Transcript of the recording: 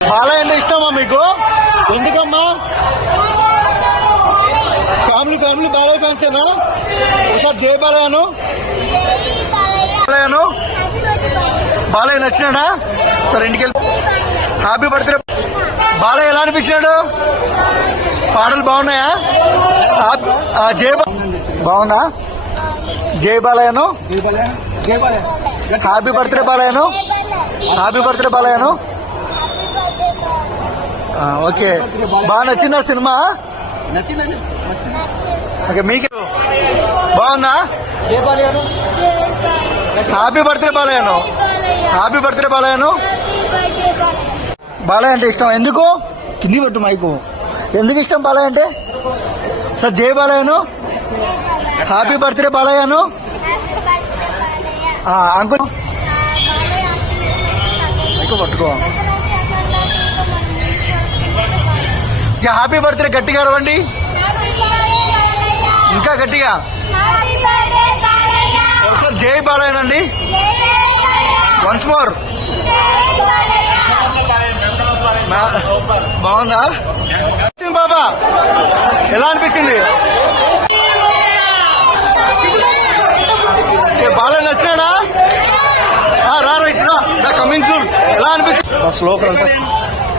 బాలయ్య అంటే ఇష్టమా మీకు? ఎందుకమ్మా? ఫ్యామిలీ బాలయ్య ఫ్యాన్సేనా? ఒకసారి జై బాలయ్యను. బాలయ్య నచ్చినాడా? సరే ఇంటికి వెళ్ళి హ్యాపీ బర్త్డే. బాలయ్య ఎలా అనిపించినాడు? పాటలు బాగున్నాయా? బాగున్నా? జై బాలయ్యను. హ్యాపీ బర్త్డే బాలయ్యను. హ్యాపీ బర్త్డే బాలయ్యను. ఓకే, బాగా నచ్చిందా సినిమా? ఓకే, మీకు బాగుందా? హ్యాపీ బర్త్డే బాలయ్యను. హ్యాపీ బర్త్డే బాలయ్యను. బాలయ్య అంటే ఇష్టం. ఎందుకు? కింది పెట్టు మైకు. ఎందుకు ఇష్టం బాలయ్య అంటే? సార్ జై బాలయ్యను. హ్యాపీ బర్త్డే బాలయ్యను. అంకుల్ మైకు పట్టుకో. ఇక హ్యాపీ బర్త్డే గట్టిగా అరవండి, ఇంకా గట్టిగా. ఒకసారి జై బాలయ్యనండి. Once more. బాగుందా బాబా? ఎలా అనిపించింది? బాలయ్య నచ్చినాడా? రా కమింగ్ సూన్. ఎలా అనిపించింది? స్లో